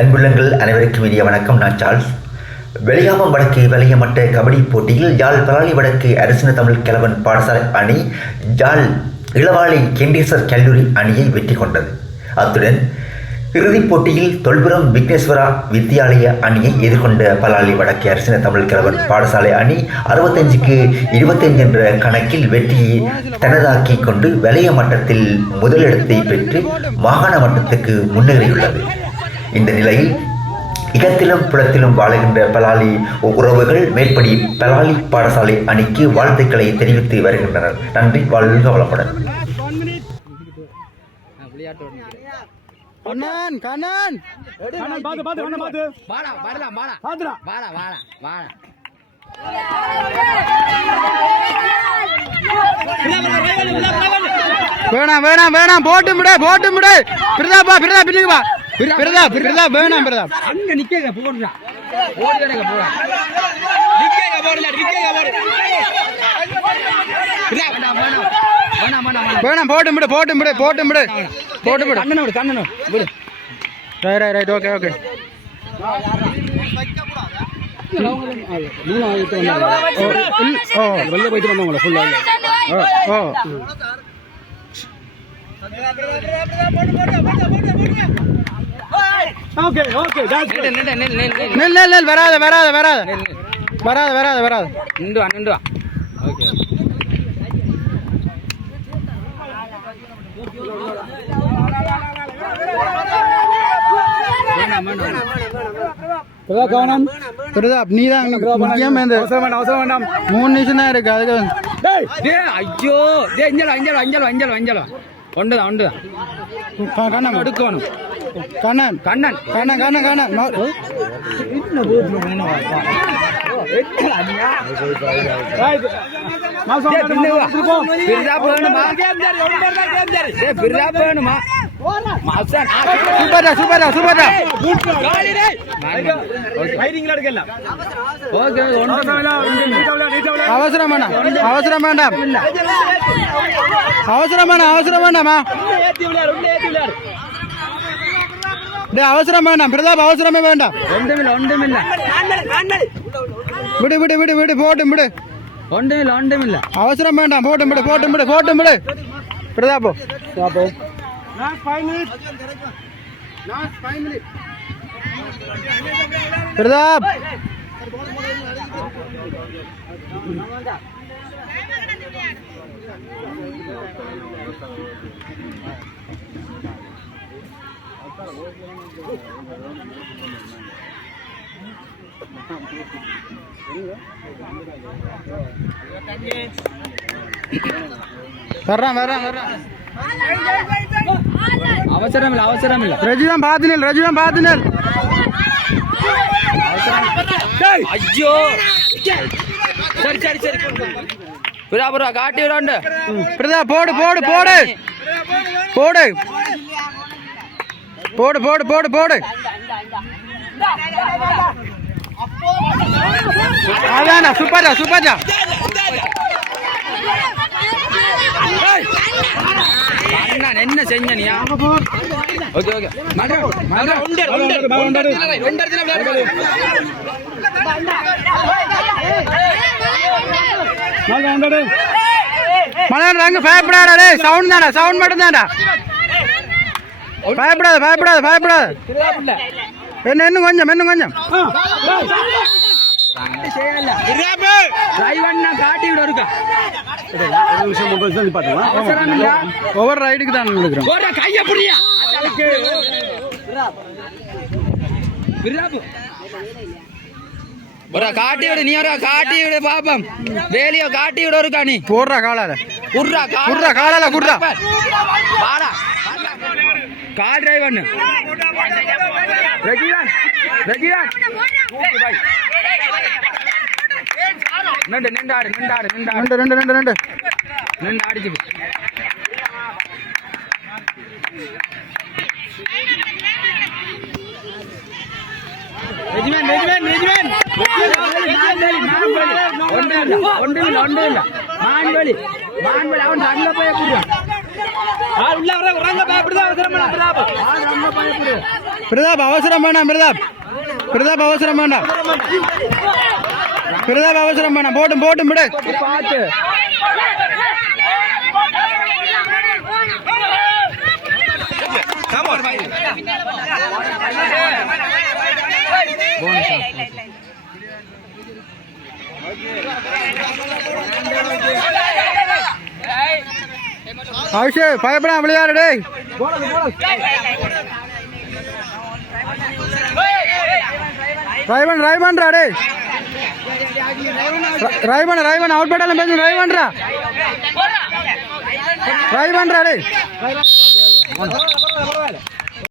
அன்புள்ளங்கள் அனைவருக்கும் இனிய வணக்கம். நான் சார்ல்ஸ். வெளியாமம் வடக்கு வலியமட்ட கபடி போட்டியில் யாழ் பலாலி வடக்கு அரசின தமிழ் கிழவன் பாடசாலை அணி யாழ் இளவாலை கெண்டீசர் கல்லூரி அணியை வெற்றி கொண்டது. அத்துடன் இறுதிப் போட்டியில் தொல்புரம் விக்னேஸ்வரா வித்தியாலய அணியை எதிர்கொண்ட பலாளி வடக்கு அரசின தமிழ் கிழவன் பாடசாலை அணி அறுபத்தஞ்சுக்கு இருபத்தஞ்சு என்ற கணக்கில் வெற்றியை தனதாக்கி கொண்டு வலைய மட்டத்தில் முதலிடத்தை பெற்று மாகாண மட்டத்துக்கு முன்னேறியுள்ளது. இந்த நிலையில் இகத்திலும் புலத்திலும் வாழுகின்ற பலாலி உறவுகள் மேற்படி பலாலி பாடசாலை அணிக்கு வாழ்த்துக்களை தெரிவித்து வருகின்றனர். நன்றி வாழ்க வளமுடன். கண்ணன் கண்ணன்! பாத்து பாத்து அண்ணா பாத்து. வாடா வரலாம் வாடா. பாத்துடா. வாடா வாடா வாடா. வேணாம் வேணாம் வேணாம். போட்டு விடு போட்டு விடு. பிரதாப்பா பிரதா பின்னுக்கு பிரதாப் பிரதாப் வேணாம் பிரதாப். அங்க நிக்கங்க போடுறா. போடுறங்க போடா. நிக்கங்க போடல நிக்கங்க போடு வேணாம் வேணாம். வேணாம் வேணாம் போட்டும் விடு போட்டும் விடு போட்டும் விடு. போட்டும் விடு. கண்ணன விடு கண்ணன விடு. Right right right okay okay. வெளில ஓகே ஓகே நெல் நெல் நெல் வராத வராத வராத. வராத வராத வராத. நின்றுவா நின்றுவா ஓகே கவனம். பிரதாப் நீ தான் மூணு நிமிஷம் தான் இருக்கு அதுக்கு ஐயோ அஞ்சலோ அஞ்சலோ அஞ்சலோ அஞ்சலோ அஞ்சலோ ஒன்றுதான் கண்ணம். எடுக்கணும். கண்ணன். கண்ணன் கண்ணன் கண்ணன் கண்ணன். வேணுமா? சூப்பரா சூப்பரா சூப்பரா அவசரம் வேண்டாம் அவசரம் வேண்டாம் அவசரம் அவசரம் வேண்டாமா அவசரம் வேண்டாம். பிரதாப் அவசரமே வேண்டாம். ஒன்றுமில்ல, ஒன்றுமில்ல. விடு விடு விடு விடு போட்டும் விடு. ஒன்றுமில்ல, ஒன்றுமில்ல. அவசரம் வேண்டாம். போட்டும் விடு போட்டும் விடு போட்டும் விடு. பிரதாப் பிரதாப். வர்றான் வர்றான் வர்றான். அவசரம் இல்ல அவசரம் இல்ல ரஜிதான் பாத்துனல் ரஜிதான் பாத்துனல் ஐயோ. சரி சரி சரி. புறா புறா காட்டி விடாண்டு பிரதாப் போடு போடு போடு. போடு. போடு போடு போடு போடு. அதானா சூப்பர்டா சூப்பர்டா என்ன செஞ்ச நீயா? Okay okay. மலையாளம் சவுண்ட் தானே சவுண்ட் மட்டும் தானா பயப்படாத பயப்படாத பயப்படாத. என்ன இன்னும் கொஞ்சம் இன்னும் கொஞ்சம். ஒவ்வொரு ரைடுக்கு தான் போடுற கைய புடியா ஒரு காட்டி விடு நீ ஒரு காட்டி விடு பாப்பம். வேலியோ காட்டி விட இருக்கா நீ. போடுறா காலால. குர்ரா குர்ரா, காலால குர்ரா. வாடா கார் டிரைவ் பண்ணு ரஜினான் ரஜினான் நின்று நின்றாடு நின்றாடு நின்றாடு ரெண்டு ரெண்டு ரெண்டு நின்று அடிச்சு ரெஜிமெண்ட் ரெஜிமெண்ட் ரெஜிமெண்ட் ஒன்று இல்லை ஒன்று இல்லை ஒன்று இல்லை. மான்வெளி மான்வெளி அவன் அங்க போய் கூடுவான் உள்ள வர உறங்க பயப்படுதா பிரதாப் அவசரம் வேணாம் பிரதாப். பிரதாப் அவசரம் வேண்டாம் பிரதாப். அவசரம் வேணாம் போட்டும் போட்டும் விடு. பாட்டு பார்த்து அபிஷேக் பயப்படா விளையாடு ரைவன் ரைவன்ரா டே ரைவன் ரைவன் அவுட் பட்டாலும் பேசு ரைவன்ரா ரைவன்ரா டே